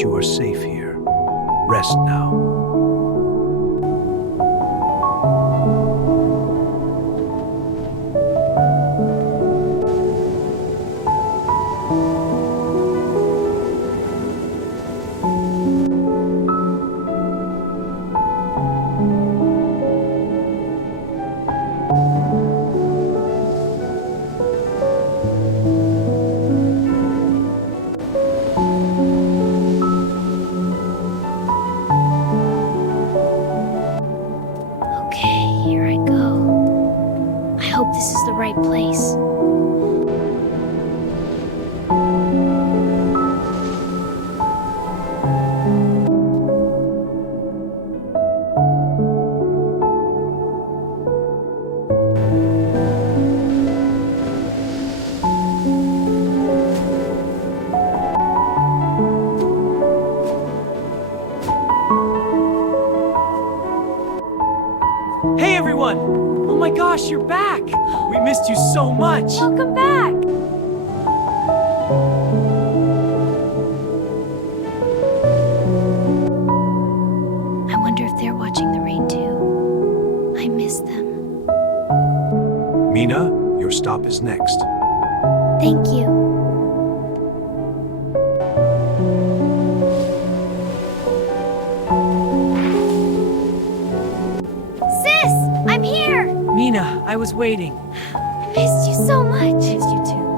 that you are safe here. Rest now. Okay, here I go. I hope this is the right place. Hey everyone! Oh my gosh, you're back! We missed you so much! Welcome back! I wonder if they're watching the rain too. I miss them. Mina, your stop is next. Thank you. Sis! I'm here! Mina, I was waiting. I missed you so much. Missed you too.